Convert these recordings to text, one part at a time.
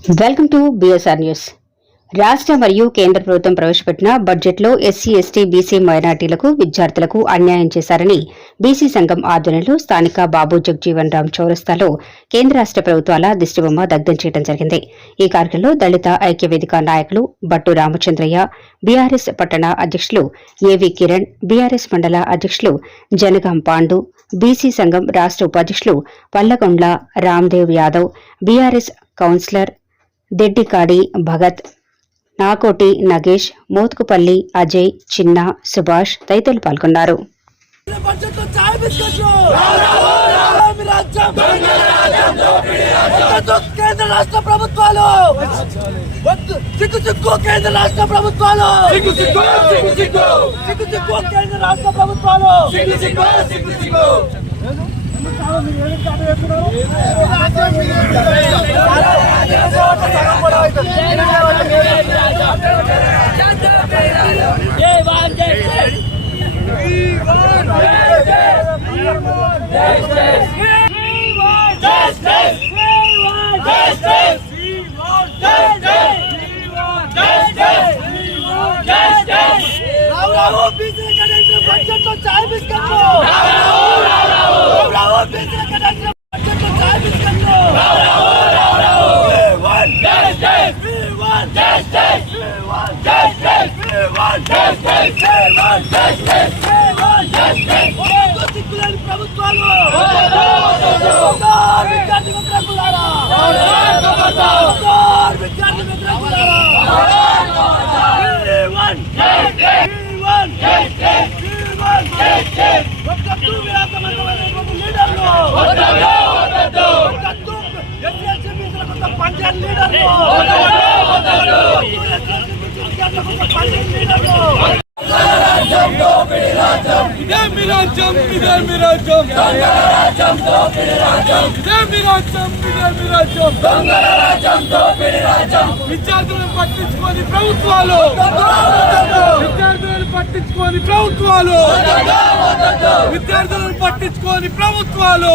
Welcome to BSR news రాష్ట్ర మరియు కేంద్ర ప్రభుత్వం ప్రవేశపెట్టిన బడ్జెట్లో ఎస్సీ ఎస్టీ బీసీ మైనార్టీలకు విద్యార్థులకు అన్యాయం చేశారని బీసీ సంఘం ఆధ్వర్యంలో స్థానిక బాబు జగ్జీవన్ రామ్ చౌరస్తాలో కేంద్ర రాష్ట్ర ప్రభుత్వాల దిష్టిబొమ్మ దగ్ధం చేయడం జరిగింది. ఈ కార్యక్రమంలో దళిత ఐక్య వేదిక నాయకులు బట్టు రామచంద్రయ్య బీఆర్ఎస్ పట్టణ అధ్యక్షులు ఏవి కిరణ్ బీఆర్ఎస్ మండల అధ్యక్షులు జనగాం పాండు బీసీ సంఘం రాష్ట్ర ఉపాధ్యక్షులు పల్లగొండ్ల రామ్దేవ్ యాదవ్ బీఆర్ఎస్ కౌన్సిలర్ దెడ్డికాడి భగత్ నాకోటి నగేష్ మోత్కుపల్లి అజయ్ చిన్న సుభాష్ తదితరులు పాల్గొన్నారు. కేంద్ర రాష్ట్ర ప్రభుత్వాలు సిగ్గు సిగ్గు కేంద్ర రాష్ట్ర ప్రభుత్వాలు సిగ్గు సిగ్గు సిగ్గు సిగ్గు సిగ్గు కేంద్ర రాష్ట్ర ప్రభుత్వాలు సిగ్గు సిగ్గు సిగ్గు సిగ్గు. Bravo, పంచాయత్ రాజ్యం రాజ్యం రాజ్యం రాజ్యం విద్యార్థులను పట్టించుకొని ప్రభుత్వాలు విద్యార్థులను పట్టించుకొని ప్రభుత్వాలు విద్యార్థులను పట్టించుకొని ప్రభుత్వాలు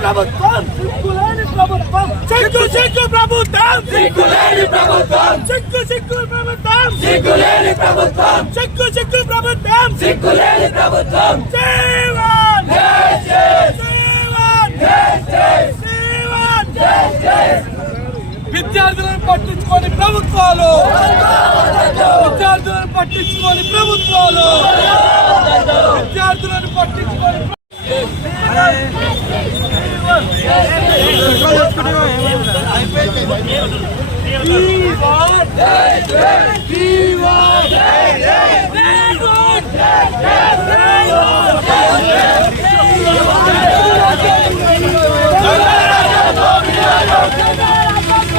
ప్రభుత్వం సిగ్గులేని ప్రభుత్వం సిగ్గు సిగ్గు ప్రభుత్వం సిగ్గులేని ప్రభుత్వం సిగ్గు సిగ్గు ప్రభుత్వం సిగ్గులేని ప్రభుత్వం సిగ్గు సిగ్గు ప్రభుత్వం సిగ్గులేని ప్రభుత్వం విద్యార్థులను పట్టించుకొని ప్రభుత్వాలు విద్యార్థులను పట్టించుకొని ప్రభుత్వాలు విద్యార్థులను పట్టించుకొని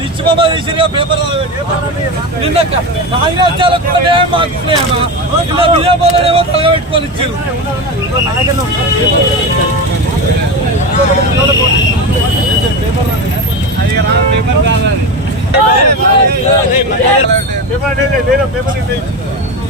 నిశ్చిమమ్మ తీసిరిగా పేపర్ నిన్న నాయనాచాల కూడా మాకున్నాయమ్మా నిన్న బియ్యపోలేమో తలగబెట్టుకొని ఇచ్చారు పేపర్ ఇదే పేపర్ రాజ్యం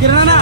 కిరణా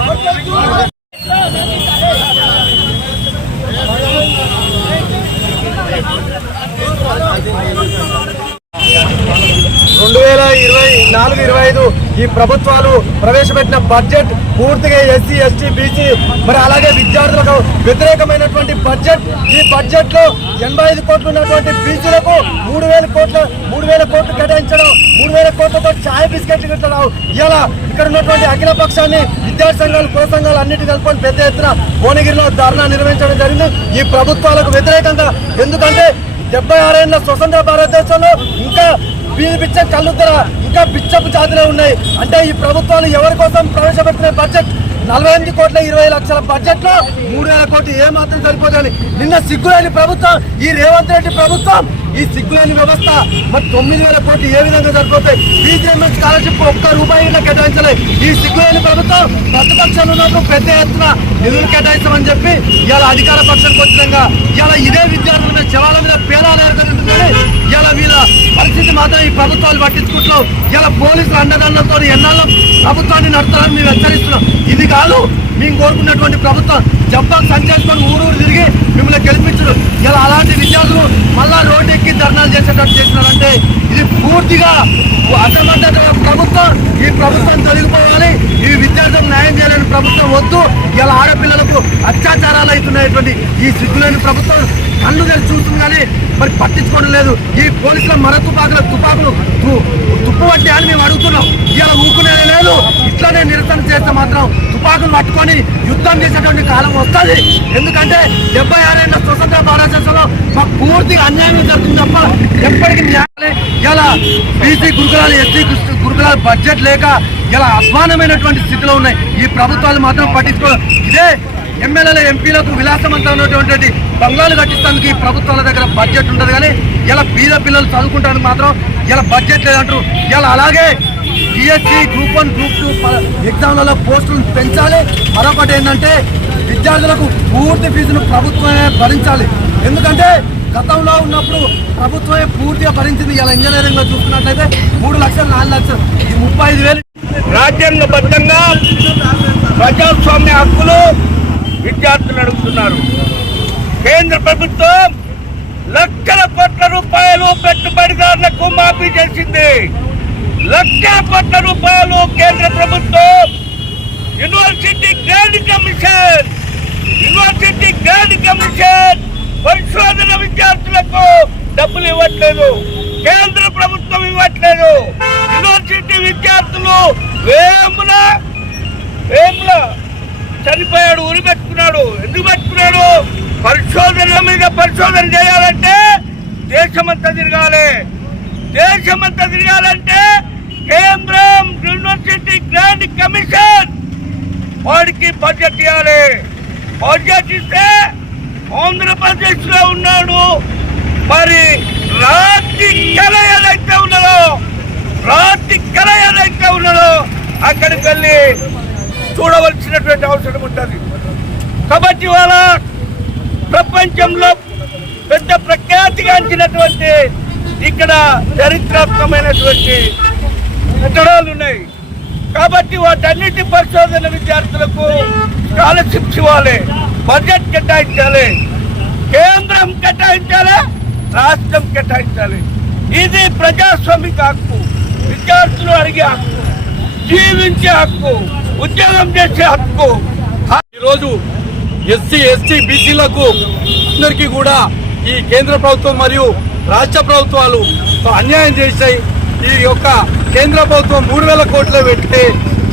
రెండు వేల ఇరవై నాలుగు ఇరవై ఐదు ఈ ప్రభుత్వాలు ప్రవేశపెట్టిన బడ్జెట్ పూర్తిగా ఎస్సీ ఎస్టీ బీసీ మరి అలాగే విద్యార్థులకు వ్యతిరేకమైనటువంటి బడ్జెట్. ఈ బడ్జెట్లో ఎనభై ఐదు కోట్లు ఉన్నటువంటి బీసీలకు మూడు వేల కోట్ల మూడు వేల కోట్లు కేటాయించడం మూడు వేల కోట్లతో ఛాయ్ బిస్కెట్లు పెట్టడం ఇలా ఇక్కడ ఉన్నటువంటి అఖిల పక్షాన్ని విద్యార్థి సంఘాలు కుల సంఘాలు అన్నిటి కలుపుకొని పెద్ద ఎత్తున భువనగిరిలో ధర్నా నిర్వహించడం జరిగింది. ఈ ప్రభుత్వాలకు వ్యతిరేకంగా ఎందుకంటే డెబ్బై ఆరేళ్ళ స్వతంత్ర భారతదేశంలో ఇంకా వీధి బిచ్చ కళ్ళుద్దర ఇంకా పిచ్చపు జాతులే ఉన్నాయి. అంటే ఈ ప్రభుత్వాలు ఎవరి కోసం ప్రవేశపెట్టిన బడ్జెట్ నలభై ఎనిమిది కోట్ల ఇరవై లక్షల బడ్జెట్లో మూడు వేల కోట్లు ఏమాత్రం సరిపోతుంది నిన్న సిగ్గులేని ప్రభుత్వం ఈ రేవంత్ రెడ్డి ప్రభుత్వం ఈ సిగ్గులేని వ్యవస్థ. మరి తొమ్మిది వేల కోట్లు ఏ విధంగా సరిపోతాయి? బీజేఎంఎస్ స్కాలర్షిప్ ఒక్క రూపాయి కేటాయించలేదు ఈ సిగ్గులేని ప్రభుత్వం ప్రతిపక్షాలు ఉన్నప్పుడు పెద్ద ఎత్తున నిధులు కేటాయిస్తామని చెప్పి ఇలా అధికార పక్షానికి వచ్చినాక ఇలా ఇదే విద్యార్థుల మీద శవాల మీద పేలాలు ఏర్పడుతుందని ఇలా వీళ్ళ పరిస్థితి మాత్రం ఈ ప్రభుత్వాలు పట్టించుకుంటున్నాం ఇలా పోలీసులు అండదండలతో ఎన్నాళ్ళు ప్రభుత్వాన్ని నడుపుతారని మేము హెచ్చరిస్తున్నాం. ఇది కాదు మేము కోరుకున్నటువంటి ప్రభుత్వం జబ్బా సంచేసుకొని ఊరూరు తిరిగి మిమ్మల్ని గెలిపించడం. ఇలా అలాంటి విద్యార్థులు మళ్ళా రోడ్డు ఎక్కి ధర్నాలు చేసేటట్టు చేసినారంటే ఇది పూర్తిగా అసమర్థత ప్రభుత్వం. ఈ ప్రభుత్వం తొలగిపోవాలి. ఈ విద్యార్థులకు న్యాయం చేయాలని ప్రభుత్వం వద్దు. ఇలా ఆడపిల్లలకు అత్యాచారాలు అవుతున్నాయటువంటి ఈ సిగ్గులేని ప్రభుత్వం కళ్ళు తెలిసి చూస్తుంది కానీ మరి పట్టించుకోవడం లేదు. ఈ పోలీసుల మర తుపాకుల తుపాకులు తుప్పు తుప్పుబట్టి అని మేము అడుగుతున్నాం ఇలా ఊకునేది లేదు ఇట్లానే నిరసన చేస్తే మాత్రం తుపాకులు పట్టుకొని యుద్ధం చేసేటువంటి కాలం వస్తుంది. ఎందుకంటే డెబ్బై ఆరేళ్ళ స్వతంత్ర భారతదేశంలో మాకు పూర్తిగా అన్యాయం జరుగుతుంది తప్ప ఎప్పటికీ న్యాయాలే ఇలా బీసీ గురుకులాలు ఎస్సీ గురుకులాల బడ్జెట్ లేక ఇలా అధ్వానమైనటువంటి స్థితిలో ఉన్నాయి. ఈ ప్రభుత్వాలు మాత్రం పట్టించుకో ఇదే ఎమ్మెల్యేల ఎంపీలకు విలాసవంతమైనటువంటి ఉన్నటువంటి బంగ్లాలు కట్టిస్తానికి ఈ ప్రభుత్వాల దగ్గర బడ్జెట్ ఉండదు కానీ ఇలా బీద పిల్లలు చదువుకుంటానికి మాత్రం ఇలా బడ్జెట్ లేదంటారు. ఇలా అలాగే DSC group one group two ఎగ్జామ్లలో పోస్టులను పెంచాలి. మరొకటి ఏంటంటే విద్యార్థులకు పూర్తి ఫీజును ప్రభుత్వమే భరించాలి. ఎందుకంటే గతంలో ఉన్నప్పుడు ప్రభుత్వమే పూర్తిగా భరించింది. ఇలా ఇంజనీరింగ్లో చూసుకున్నట్లయితే మూడు లక్షలు నాలుగు లక్షలు ఈ ముప్పై ఐదు వేలు. రాజ్యాంగబద్ధంగా ప్రజాస్వామ్య హక్కులు విద్యార్థులు అడుగుతున్నారు కేంద్ర ప్రభుత్వం లక్షల కోట్ల రూపాయలు పెట్టుబడిదారులకు మాఫీ చేసింది. లక్ష కోట్ల రూపాయలు కేంద్ర ప్రభుత్వం university grant commission university grant commission పరిశోధన విద్యార్థులకు డబ్బులు ఇవ్వట్లేదు. కేంద్ర ప్రభుత్వం ఇవ్వట్లేదు. యూనివర్సిటీ విద్యార్థులు వేముల వేముల చనిపోయాడు ఉరి పెట్టుకున్నాడు. ఎందుకు పెట్టుకున్నాడు? పరిశోధనల మీద పరిశోధన చేయాలంటే దేశమంతా తిరగాలి. దేశమంతా తిరగాలంటే కేంద్రం యూనివర్సిటీ గ్రాండ్ కమిషన్ వాడికి బడ్జెట్ ఇవ్వాలి బడ్జెట్ ఇస్తే ఆంధ్రప్రదేశ్లో ఉన్నాడు. మరి రాతి కళ ఏదైతే ఉన్నదో రాతి కళ ఏదైతే ఉన్నదో అక్కడికి వెళ్ళి చూడవలసినటువంటి అవసరం ఉంటుంది. కాబట్టి వాళ్ళ ప్రపంచంలో పెద్ద ప్రఖ్యాతిగాంచినటువంటి ఇక్కడ చరిత్రాత్మకమైనటువంటి కట్టడాలు ఉన్నాయి. కాబట్టి వాటన్నిటి పరిశోధన విద్యార్థులకు స్కాలర్షిప్స్ ఇవ్వాలి బడ్జెట్ కేటాయించాలి కేంద్రం కేటాయించాలి రాష్ట్రం కేటాయించాలి. ఇది ప్రజాస్వామిక హక్కు విద్యార్థులు అడిగే హక్కు జీవించే హక్కు ఉద్యోగం చేసే హక్కు. ఈరోజు ఎస్సీ ఎస్టీ బీసీలకు అందరికీ కూడా ఈ కేంద్ర ప్రభుత్వం మరియు రాష్ట్ర ప్రభుత్వాలు అన్యాయం చేశాయి. ఈ యొక్క కేంద్ర ప్రభుత్వం మూడు వేల కోట్లు పెట్టి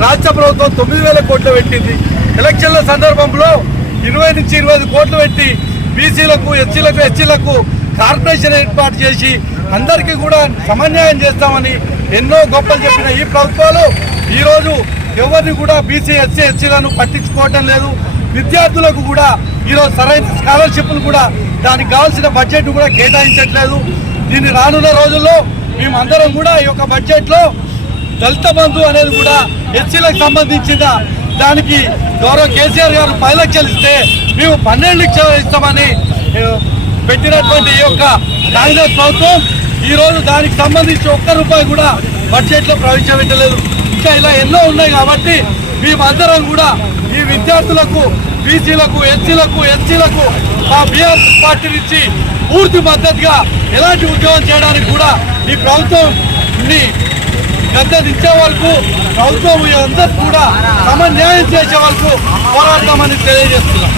రాష్ట్ర ప్రభుత్వం తొమ్మిది వేల కోట్లు పెట్టింది. ఎలక్షన్ల సందర్భంలో ఇరవై నుంచి ఇరవై కోట్లు పెట్టి బీసీలకు ఎస్సీలకు ఎస్సీలకు కార్పొరేషన్ ఏర్పాటు చేసి అందరికీ కూడా సమన్యాయం చేస్తామని ఎన్నో గొప్పలు చెప్పిన ఈ ప్రభుత్వాలు ఈరోజు ఎవరిని కూడా బీసీ ఎస్సీ ఎస్సీలను పట్టించుకోవటం లేదు. విద్యార్థులకు కూడా ఈరోజు సరైన స్కాలర్షిప్లు కూడా దానికి కావాల్సిన బడ్జెట్ కూడా కేటాయించట్లేదు. దీన్ని రానున్న రోజుల్లో మేమందరం కూడా ఈ యొక్క బడ్జెట్లో దళిత బంధు అనేది కూడా ఎస్సీలకు సంబంధించిన దానికి గౌరవ కేసీఆర్ గారు పది లక్షలు ఇస్తే మేము పన్నెండు లక్షలు ఇస్తామని పెట్టినటువంటి ఈ యొక్క కాంగ్రెస్ ప్రభుత్వం ఈ రోజు దానికి సంబంధించి ఒక్క రూపాయి కూడా బడ్జెట్లో ప్రవేశపెట్టలేదు. ఇంకా ఇలా ఎన్నో ఉన్నాయి కాబట్టి మేమందరం కూడా ఈ విద్యార్థులకు బీసీలకు ఎస్సీలకు ఎస్సీలకు మా బీఆర్ పార్టీ నుంచి పూర్తి మద్దతుగా ఎలాంటి ఉద్యోగం చేయడానికి కూడా ఈ ప్రభుత్వం గద్దె దించే వరకు ప్రభుత్వం అందరూ కూడా సమన్యాయం చేసే వరకు పోరాడతామని తెలియజేస్తున్నాం.